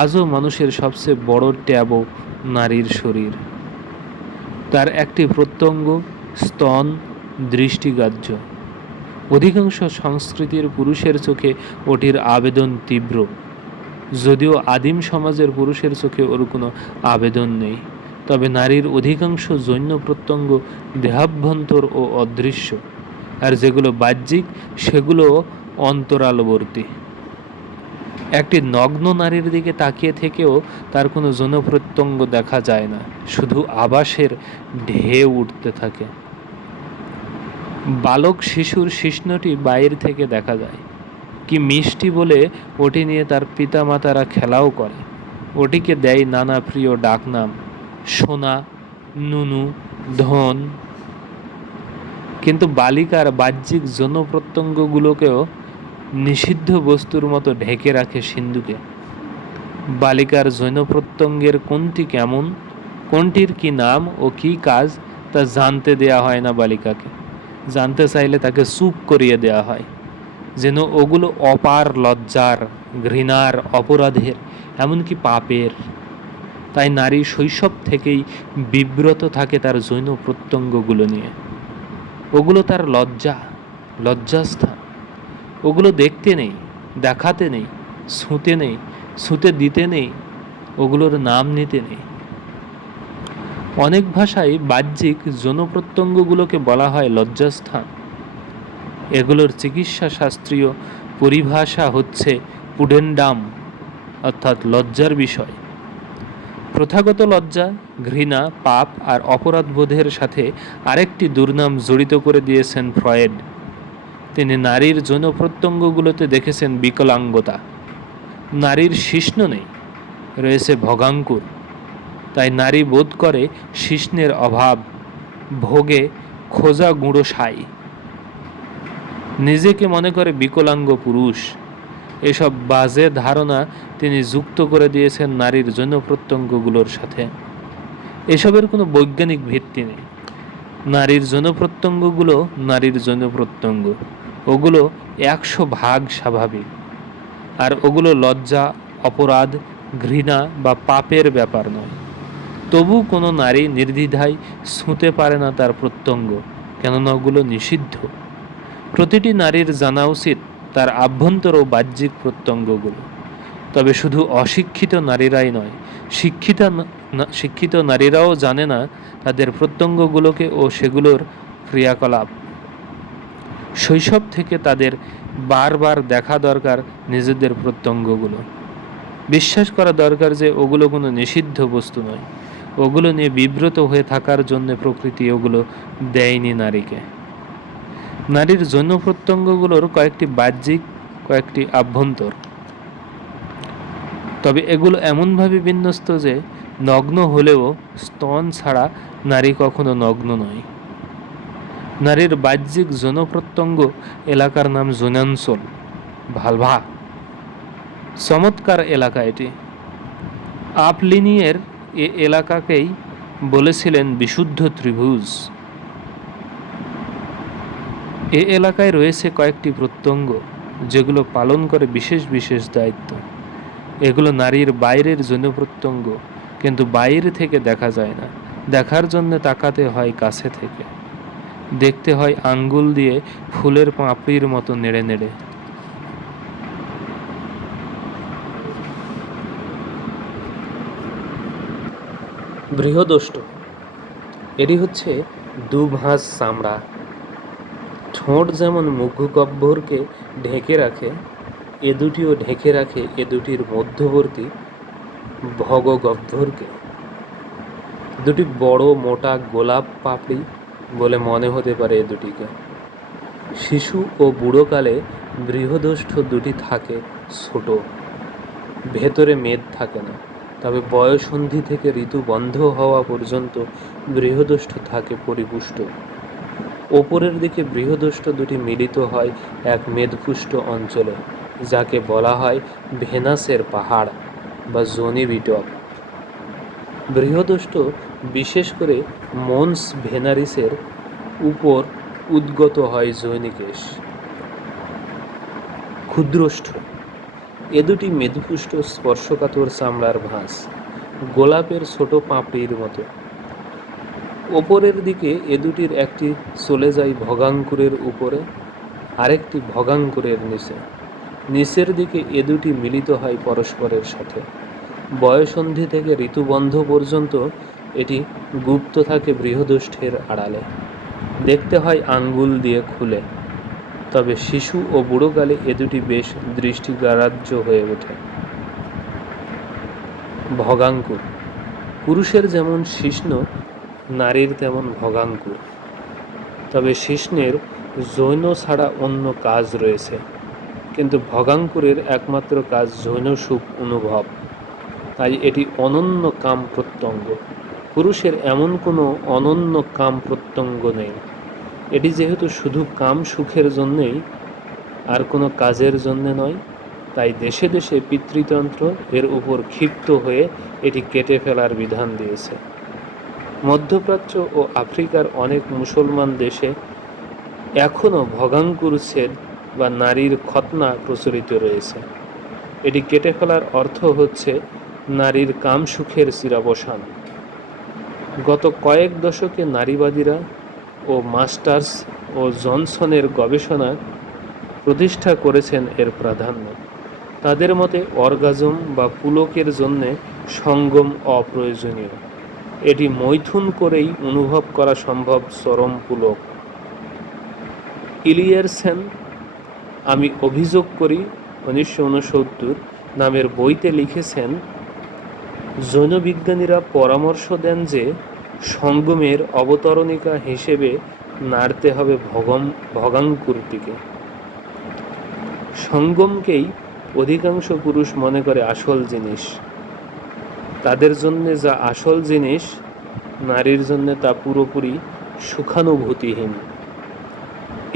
আজও মানুষের সবচেয়ে বড় ট্যাবও নারীর শরীর। তার একটি প্রত্যঙ্গ, স্তন, দৃষ্টিগ্রাহ্য। অধিকাংশ সংস্কৃতির পুরুষের চোখে ওটির আবেদন তীব্র, যদিও আদিম সমাজের পুরুষের চোখে ওর কোনো আবেদন নেই। তবে নারীর অধিকাংশ যৌন প্রত্যঙ্গ দেহাভ্যন্তর ও অদৃশ্য, আর যেগুলো বাহ্যিক সেগুলো অন্তরালবর্তী। একটি নগ্ন নারীর দিকে তাকিয়ে থেকেও তার কোনো যৌন প্রত্যঙ্গ দেখা যায় না, শুধু আভাসের ঢেউ উঠতে থাকে। বালক শিশুর শিশ্নটি বাইরে থেকে দেখা যায়, কি মিষ্টি বলে ওটি নিয়ে তার পিতামাতারা খেলাও করে। ওটিকে দেয় নানা প্রিয় ডাকনাম, সোনা, নুনু, ধন। কিন্তু বালিকার বাহ্যিক যৌন প্রত্যঙ্গগুলোকেও নিষিদ্ধ বস্তুর মতো ঢেকে রাখে সিন্ধুকে। বালিকার যৌন প্রত্যঙ্গের কোনটি কেমন, কোনটির কি নাম ও কি কাজ তা জানতে দেয়া হয় না বালিকাকে। জানতে চাইলে তাকে চুপ করিয়ে দেয়া হয়, যেন ওগুলো অপার লজ্জার, ঘৃণার, অপরাধের, এমনকি পাপের। তাই নারী শৈশব থেকেই বিব্রত থাকে তার যৌন প্রত্যঙ্গগুলো নিয়ে। ওগুলো তার লজ্জাস্থান। ওগুলো দেখতে নেই, দেখাতে নেই, ছুঁতে নেই, ছুঁতে দিতে নেই, ওগুলোর নাম নিতে নেই। অনেক ভাষায় বাহ্যিক যৌন প্রত্যঙ্গগুলোকে বলা হয় লজ্জাস্থান। এগুলোর চিকিৎসা শাস্ত্রীয় পরিভাষা হচ্ছে পুডেন্ডাম, অর্থাৎ লজ্জার বিষয়। প্রথাগত লজ্জা, ঘৃণা, পাপ আর অপরাধবোধের সাথে আরেকটি দুর্নাম জড়িত করে দিয়েছেন ফ্রয়েড। তিনি নারীর যৌন প্রত্যঙ্গগুলোতে দেখেছেন বিকলাঙ্গতা। নারীর শিশ্ন নেই, রয়েছে ভগাঙ্কুর। তাই নারী বোধ করে শিশ্নের অভাব, ভোগে খোঁজা গুঁড়ো সাই। নিজেকে মনে করে বিকলাঙ্গ পুরুষ। এসব বাজে ধারণা তিনি যুক্ত করে দিয়েছেন নারীর যৌন প্রত্যঙ্গগুলোর সাথে। এসবের কোনো বৈজ্ঞানিক ভিত্তি নেই। নারীর যৌন প্রত্যঙ্গগুলো নারীর যৌন প্রত্যঙ্গ, ওগুলো 100% স্বাভাবিক। আর ওগুলো লজ্জা, অপরাধ, ঘৃণা বা পাপের ব্যাপার নয়। তবু কোনো নারী নির্দ্বিধায় ছুঁতে পারে না তার প্রত্যঙ্গ, কেননা ওগুলো নিষিদ্ধ। প্রতিটি নারীর জানা উচিত তার আভ্যন্তর ও বাহ্যিক প্রত্যঙ্গগুলো। তবে শুধু অশিক্ষিত নারীরাই নয়, শিক্ষিত নারীরাও জানে না তাদের প্রত্যঙ্গগুলোকে ও সেগুলোর ক্রিয়াকলাপ। শৈশব থেকে তাদের বারবার দেখা দরকার নিজেদের প্রত্যঙ্গগুলো। বিশ্বাস করা দরকার যে ওগুলো কোনো নিষিদ্ধ বস্তু নয়। ওগুলো নিয়ে বিব্রত হয়ে থাকার জন্য প্রকৃতি ওগুলো দেয়নি নারীকে। নারীর যৌন প্রত্যঙ্গগুলোর কয়েকটি বাহ্যিক, কয়েকটি আভ্যন্তর। তবে এগুলো এমনভাবে বিন্যস্ত যে নগ্ন হলেও স্তন ছাড়া নারী কখনো নগ্ন নয়। নারীর বাহ্যিক যৌন প্রত্যঙ্গ এলাকার নাম যৌনাঞ্চল, ভালভা। চমৎকার এলাকা এটি। আপলিনিয়ের এ এলাকাকেই বলেছিলেন বিশুদ্ধ ত্রিভুজ। এ এলাকায় রয়েছে কয়েকটি প্রত্যঙ্গ, যেগুলো পালন করে বিশেষ বিশেষ দায়িত্ব। এগুলো নারীর বাইরের যৌন প্রত্যঙ্গ, কিন্তু বাইরে থেকে দেখা যায় না। দেখার জন্য তাকাতে হয় কাছে থেকে, দেখতে হয় আঙ্গুল দিয়ে ফুলের পাপড়ির মতো নেড়ে নেড়ে। বৃহদোষ্ট, এটি হচ্ছে দুভাঁজ চামড়া। ঠোঁট যেমন মুখগহ্বরকে ঢেকে রাখে, এ দুটিও ঢেকে রাখে এ দুটির মধ্যবর্তী ভগগহ্বরকে। দুটি বড় মোটা গোলাপ পাপড়ি বলে মনে হতে পারে এ দুটিকে। শিশু ও বুড়োকালে বৃহদোষ্ঠ দুটি থাকে ছোট, ভেতরে মেদ থাকে না। তবে বয়ঃসন্ধি থেকে ঋতু বন্ধ হওয়া পর্যন্ত বৃহদোষ্ঠ থাকে পরিপুষ্ট। ওপরের দিকে বৃহদোষ্ঠ দুটি মিলিত হয় এক মেদপুষ্ট অঞ্চলে, যাকে বলা হয় ভেনাসের পাহাড় বা যোনি বিটপ। বৃহদোষ্ঠ বিশেষ করে মনস ভেনারিসের উপর উদ্গত হয় যৌনিকেশ। ক্ষুদ্রষ্ঠ। এ দুটি মেদপুষ্ট স্পর্শকাতর চামড়ার ভাঁজ, গোলাপের ছোট পাপড়ির মতো। ওপরের দিকে এ দুটির একটি চলে যায় ভগাঙ্কুরের উপরে, আরেকটি ভগাঙ্কুরের নিচে। নিচের দিকে এ দুটি মিলিত হয় পরস্পরের সাথে। বয়সন্ধি থেকে ঋতুবন্ধ পর্যন্ত এটি গুপ্ত থাকে বৃহদোষ্ঠের আড়ালে, দেখতে হয় আঙ্গুল দিয়ে খুলে। তবে শিশু ও বুড়োকালে এ দুটি বেশ দৃষ্টিগ্রাহ্য হয়ে ওঠে। ভগাঙ্কুর। পুরুষের যেমন শিশ্ন, নারীর তেমন ভগাঙ্কুর। তবে শিশ্নের যৌন ছাড়া অন্য কাজ রয়েছে, কিন্তু ভগাঙ্কুরের একমাত্র কাজ যৌন সুখ অনুভব। তাই এটি অনন্য কাম প্রত্যঙ্গ। পুরুষের এমন কোনো অনন্য কাম প্রত্যঙ্গ নেই। এটি যেহেতু শুধু কাম সুখের জন্যেই, আর কোনো কাজের জন্যে নয়, তাই দেশে দেশে পিতৃতন্ত্র এর উপর ক্ষিপ্ত হয়ে এটি কেটে ফেলার বিধান দিয়েছে। মধ্যপ্রাচ্য ও আফ্রিকার অনেক মুসলমান দেশে এখনও ভগাঙ্কুর ছেদ বা নারীর খতনা প্রচলিত রয়েছে। এটি কেটে ফেলার অর্থ হচ্ছে নারীর কাম সুখের চিরাবসান। গত কয়েক দশকে নারীবাদীরা ও মাস্টার্স ও জনসনের গবেষণা প্রতিষ্ঠা করেছেন এর প্রাধান্য। তাদের মতে অর্গাজম বা পুলকের জন্যে সঙ্গম অপ্রয়োজনীয়। এটি মৈথুন করেই অনুভব করা সম্ভব চরম পুলক। ইলিয়ারসেন আমি অভিযোগ করি 1969 নামের বইতে লিখেছেন, যৌনবিজ্ঞানীরা পরামর্শ দেন যে সঙ্গমের অবতরণিকা হিসেবে নাড়তে হবে ভগাঙ্কুরটিকে। সঙ্গমকেই অধিকাংশ পুরুষ মনে করে আসল জিনিস। তাদের জন্য যা আসল জিনিস, নারীর জন্য তা পুরোপুরি সুখানুভূতিহীন।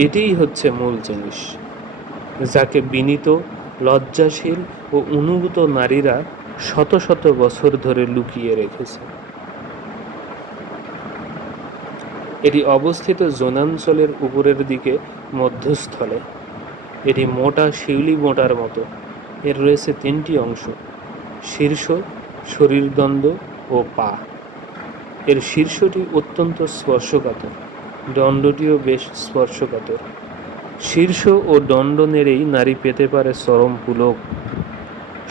এটিই হচ্ছে মূল জিনিস, যাকে বিনীত, লজ্জাশীল ও অনুগত নারীরা শত শত বছর ধরে লুকিয়ে রেখেছে। এটি অবস্থিত যৌনাঞ্চলের উপরের দিকে মধ্যস্থলে। এটি মোটা শিউলি মোটার মতো। এর রয়েছে 3টি অংশ: শীর্ষ, শরীরদণ্ড ও পা। এর শীর্ষটি অত্যন্ত স্পর্শকাতর, দণ্ডটিও বেশ স্পর্শকাতর। শীর্ষ ও দণ্ড নেড়েই নারী পেতে পারে চরম পুলক।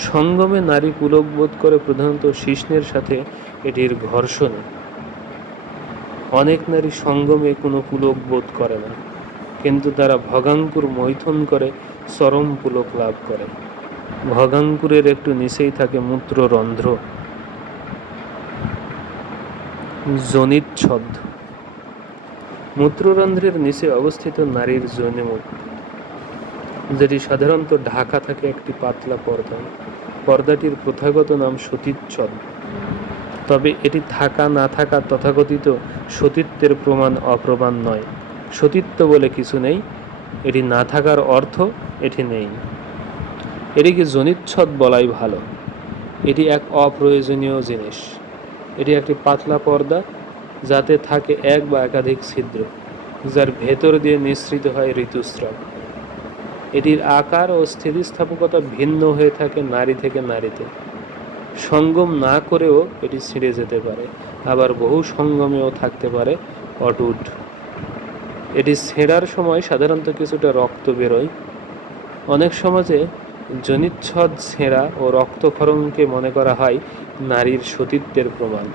সঙ্গমে নারী পুলক বোধ করে প্রধানত শিশ্নের সাথে এটির ঘর্ষণে। অনেক নারী সঙ্গমে কোনো পুলক বোধ করে না, কিন্তু তারা ভগাঙ্কুর মৈথুন করে চরম পুলক লাভ করে। ভগাঙ্কুরের একটু নিচেই থাকে মূত্ররন্ধ্র। যোনিচ্ছদ। মূত্ররন্ধ্রের নিচে অবস্থিত নারীর যোনিমুখ, যেটি সাধারণত ঢাকা থাকে একটি পাতলা পর্দায়। পর্দাটির প্রথাগত নাম সতীচ্ছদ। তবে এটি থাকা না থাকা তথাকথিত সতীত্বের প্রমাণ অপ্রমাণ নয়। সতীত্ব বলে কিছু নেই, এটি না থাকার অর্থ এটি নেই। এটিকে যোনিচ্ছদ বলাই ভালো। এটি এক অপ্রয়োজনীয় জিনিস। এটি একটি পাতলা পর্দা, যাতে থাকে এক বা একাধিক ছিদ্র, যার ভেতর দিয়ে নিঃসৃত হয় ঋতুস্রাব। এটির আকার ও স্থিতিস্থাপকতা ভিন্ন হয়ে থাকে নারী থেকে নারীতে। সঙ্গম না করেও এটি ছিঁড়ে যেতে পারে, আবার বহু সঙ্গমেও থাকতে পারে অটুট। এটি ছেঁড়ার সময় সাধারণত কিছুটা রক্ত বেরোয়। অনেক সমাজে যোনিচ্ছদ ছেঁড়া ও রক্তক্ষরণকে মনে করা হয় নারীর সতীত্বের প্রমাণ।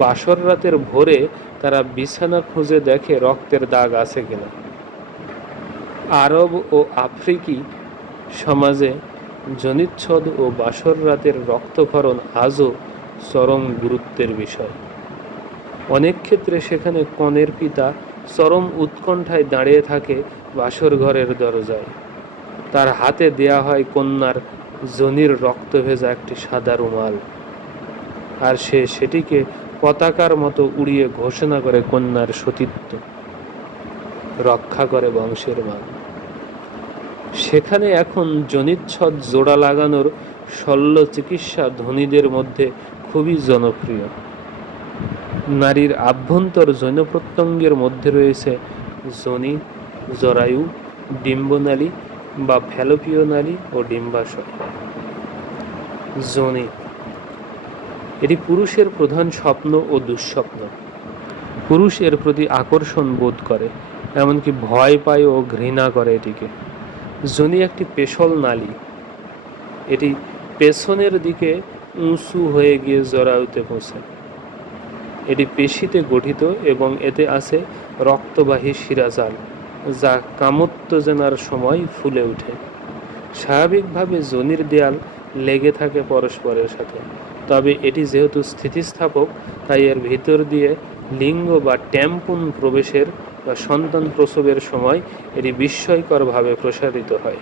বাসর রাতের ভোরে তারা বিছানা খুঁজে দেখে রক্তের দাগ আছে কিনা। আরব ও আফ্রিকি সমাজে যোনিচ্ছদ ও বাসর রাতের রক্তক্ষরণ আজও চরম গুরুত্বের বিষয়। অনেক ক্ষেত্রে সেখানে কনের পিতা চরম উৎকণ্ঠায় দাঁড়িয়ে থাকে বাসর ঘরের দরজায়। তার হাতে দেয়া হয় কন্যার যোনির রক্ত ভেজা একটি সাদা রুমাল, আর সে সেটিকে পতাকার মতো উড়িয়ে ঘোষণা করে কন্যার সতীত্ব, রক্ষা করে বংশের মান। সেখানে এখন যোনিচ্ছদ জোড়া লাগানোর শল্য চিকিৎসা ধনীদের মধ্যে খুবই জনপ্রিয়। নারীর আভ্যন্তর যৌন প্রত্যঙ্গের মধ্যে রয়েছে যোনি, জরায়ু, ডিম্বনালী বা ফ্যালোপীয় নালী ও ডিম্বাশয়। যোনি, এটি পুরুষের প্রধান স্বপ্ন ও দুঃস্বপ্ন। পুরুষ এর প্রতি আকর্ষণ বোধ করে, এমনকি ভয় পায় ও ঘৃণা করে এটিকে। যোনি একটি পেশল নালী, এটি পেছনের দিকে উঁচু হয়ে গিয়ে জরায়ুতে পৌঁছায়। এটি পেশিতে গঠিত এবং এতে আছে রক্তবাহী শিরাজাল, যা কামোত্তেজনার সময় ফুলে ওঠে। স্বাভাবিকভাবে যোনির দেয়াল লেগে থাকে পরস্পরের সাথে, তবে এটি যেহেতু স্থিতিস্থাপক, তাই এর ভিতর দিয়ে লিঙ্গ বা ট্যাম্পুন প্রবেশের বা সন্তান প্রসবের সময় এটি বিস্ময়করভাবে প্রসারিত হয়।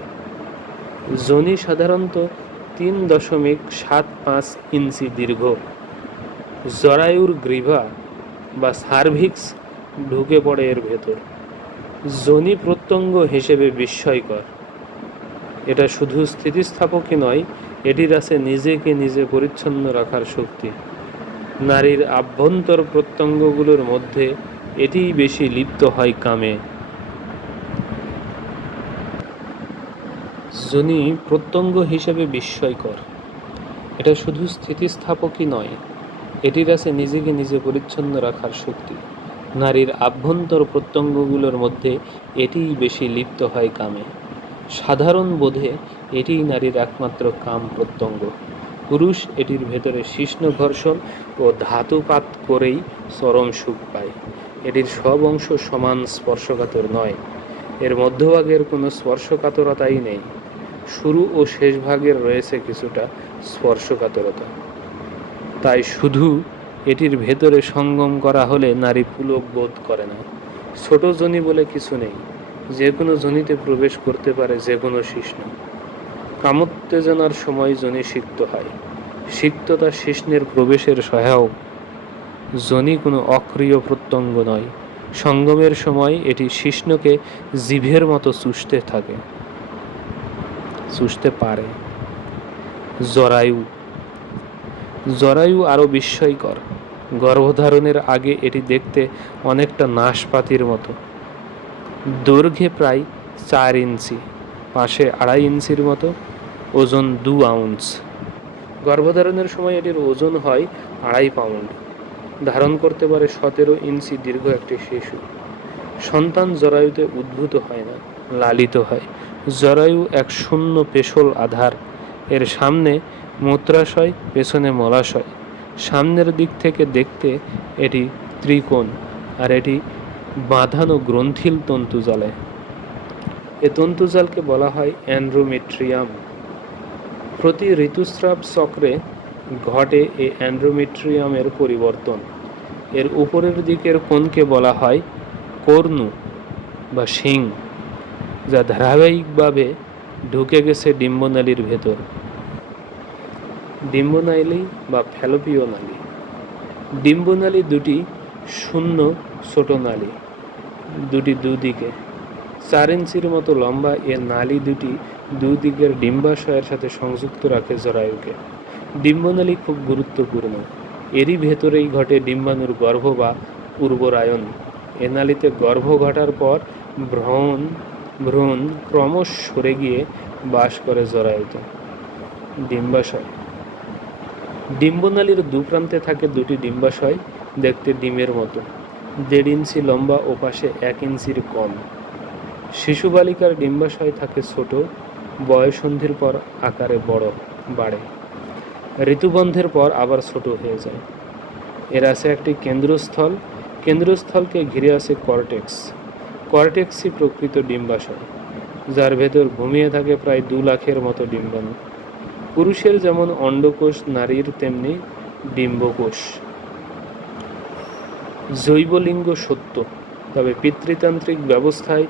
যোনি সাধারণত 3.75 ইঞ্চি দীর্ঘ। জরায়ুর গ্রীভা বা সার্ভিক্স ঢুকে পড়ে এর ভেতর। যোনি প্রত্যঙ্গ হিসেবে বিস্ময়কর। এটা শুধু স্থিতিস্থাপকই নয়, এটির আছে নিজেকে নিজে পরিচ্ছন্ন রাখার শক্তি। নারীর আভ্যন্তর প্রত্যঙ্গগুলোর মধ্যে এটিই বেশি লিপ্ত হয় কামে। যোনি প্রত্যঙ্গ হিসেবে বিস্ময়কর। এটা শুধু স্থিতিস্থাপকই নয়, এটির আছে নিজেকে নিজে পরিচ্ছন্ন রাখার শক্তি। নারীর আভ্যন্তর প্রত্যঙ্গগুলোর মধ্যে এটিই বেশি লিপ্ত হয় কামে। সাধারণ বোধে এটিই নারীর একমাত্র কাম প্রত্যঙ্গ। পুরুষ এটির ভেতরে শিশ্ন ঘর্ষণ ও ধাতুপাত করেই চরম সুখ পায়। এটির সব অংশ সমান স্পর্শকাতর নয়, এর মধ্যভাগের কোনো স্পর্শকাতরতাই নেই। শুরু ও শেষ ভাগের রয়েছে কিছুটা স্পর্শকাতরতা। তাই শুধু এটির ভেতরে সঙ্গম করা হলে নারী পুলক বোধ করে না। ছোট যোনি বলে কিছু নেই, যে কোনো যোনিতে প্রবেশ করতে পারে যে কোনো শিশ্ন। কামোত্তেজনার সময় যোনি সিক্ত হয়, সিক্ততা শিশ্নের প্রবেশের সহায়ক। যোনি কোনো অক্রিয় প্রত্যঙ্গ নয়, সঙ্গমের সময় এটি শিশ্নকে জিভের মতো চুষতে পারে। জরায়ু, জরায়ু আরও বিস্ময়কর। গর্ভধারণের আগে এটি দেখতে অনেকটা নাশপাতির মতো। দৈর্ঘ্যে প্রায় 4 ইঞ্চি, পাশে 2.5 ইঞ্চির মতো, ওজন 2 আউন্স। গর্ভধারণের সময় এটির ওজন হয় 2.5 পাউন্ড। ধারণ করতে পারে 17 ইঞ্চি দীর্ঘ একটি শিশু। সন্তান জরায়ুতে উদ্ভূত হয় না, লালিত হয়। জরায়ু এক শূন্য পেশল আধার। এর সামনে মূত্রাশয়, পেছনে মলাশয়। সামনের দিক থেকে দেখতে এটি ত্রিকোণ, আর এটি বাঁধানো গ্রন্থিল তন্তুজালে। এ তন্তুজালকে বলা হয় অ্যান্ড্রোমেট্রিয়াম। প্রতি ঋতুস্রাব চক্রে ঘটে এই অ্যান্ড্রোমেট্রিয়ামের পরিবর্তন। এর উপরের দিকের কোণকে বলা হয় কর্ণু বা শিং, যা ধারাবাহিকভাবে ঢুকে গেছে ডিম্বনালীর ভেতর। ডিম্বনালী বা ফ্যালোপীয় নালী। ডিম্বনালী দুটি শূন্য ছোট নালী, দুটি দুদিকে। 4 ইঞ্চির মতো লম্বা এ নালী দুটি দুদিকের ডিম্বাশয়ের সাথে সংযুক্ত রাখে জরায়ুকে। ডিম্বনালী খুব গুরুত্বপূর্ণ। এরই ভেতরেই ঘটে ডিম্বাণুর গর্ভ বা উর্বরায়ন। এ নালীতে গর্ভ ঘটার পর ভ্রূণ ক্রমশ সরে গিয়ে বাস করে জরায়ুতে। ডিম্বাশয়। ডিম্বনালীর দুপ্রান্তে থাকে দুটি ডিম্বাশয়, দেখতে ডিমের মতো, 1.5 ইঞ্চি লম্বা ও পাশে 1 ইঞ্চির কম। শিশু বালিকার ডিম্বাশয় থাকে ছোট, বয়ঃসন্ধির পর আকারে বাড়ে, ঋতুবন্ধের পর আবার ছোট হয়ে যায়। এর আছে একটি কেন্দ্রস্থল, কেন্দ্রস্থলকে ঘিরে আছে কর্টেক্স। কর্টেক্সই প্রকৃত ডিম্বাশয়, যার ভেতর ঘুমিয়ে থাকে প্রায় 2 লাখের মতো ডিম্বাণু। পুরুষের যেমন অন্ডকোষ, নারীর তেমনি ডিম্বকোষ। জৈবলিঙ্গ সত্য, তবে পিতৃতান্ত্রিক ব্যবস্থায়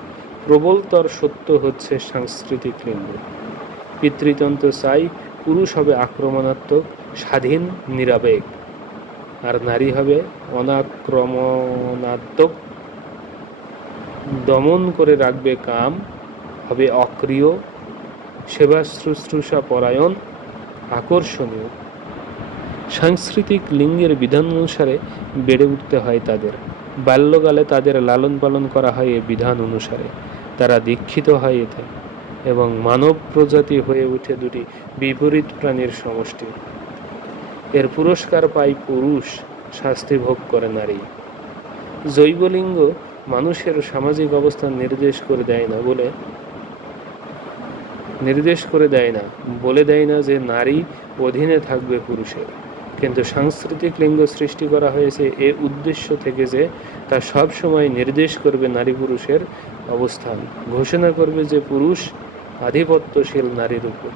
প্রবলতর সত্য হচ্ছে সাংস্কৃতিক লিঙ্গ। পিতৃতন্ত্র চাই পুরুষ হবে আক্রমণাত্মক, স্বাধীন, নিরাবেগ, আর নারী হবে অনাক্রমণাত্মক, দমন করে রাখবে কাম, হবে অক্রিয়, সেবা শুশ্রূষা পরায়ণ, আকর্ষণীয়। সাংস্কৃতিক লিঙ্গের বিধান অনুসারে বেড়ে উঠতে হয় তাদের। বাল্যকালে তাদের লালন পালন করা হয় এ বিধান অনুসারে, তারা দীক্ষিত হয় এতে। এবং মানব প্রজাতি হয়ে ওঠে দুটি বিপরীত প্রাণীর সমষ্টি। এর পুরস্কার পায় পুরুষ, শাস্তি ভোগ করে নারী। জৈবলিঙ্গ মানুষের সামাজিক অবস্থান নির্দেশ করে দেয় না, বলে দেয় না যে নারী অধীনে থাকবে পুরুষের, কিন্তু সাংস্কৃতিক লিঙ্গ সৃষ্টি করা হয়েছে এ উদ্দেশ্য থেকে যে তা সব সময় নির্দেশ করবে নারী পুরুষের অবস্থান, ঘোষণা করবে যে পুরুষ আধিপত্যশীল নারীর উপর।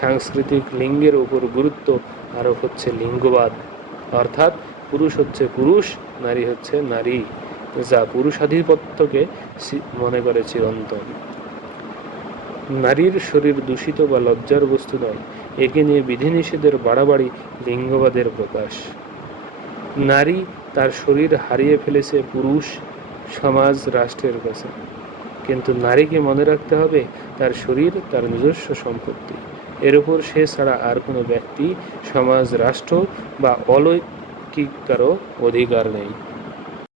সাংস্কৃতিক লিঙ্গের উপর গুরুত্ব আরোপ হচ্ছে লিঙ্গবাদ, অর্থাৎ পুরুষ হচ্ছে পুরুষ, নারী হচ্ছে নারী, যা পুরুষাধিপত্যকে মনে করে চিরন্তন। নারীর শরীর দূষিত বা লজ্জার বস্তু নয়, একে নিয়ে বিধিনিষেধের বাড়াবাড়ি লিঙ্গবাদের প্রকাশ। নারী তার শরীর হারিয়ে ফেলেছে পুরুষ, সমাজ, রাষ্ট্রের কাছে, কিন্তু নারীকে মনে রাখতে হবে তার শরীর তার নিজস্ব সম্পত্তি, এর উপর সে ছাড়া আর কোনো ব্যক্তি, সমাজ, রাষ্ট্র বা অলৌকিক কারো অধিকার নেই।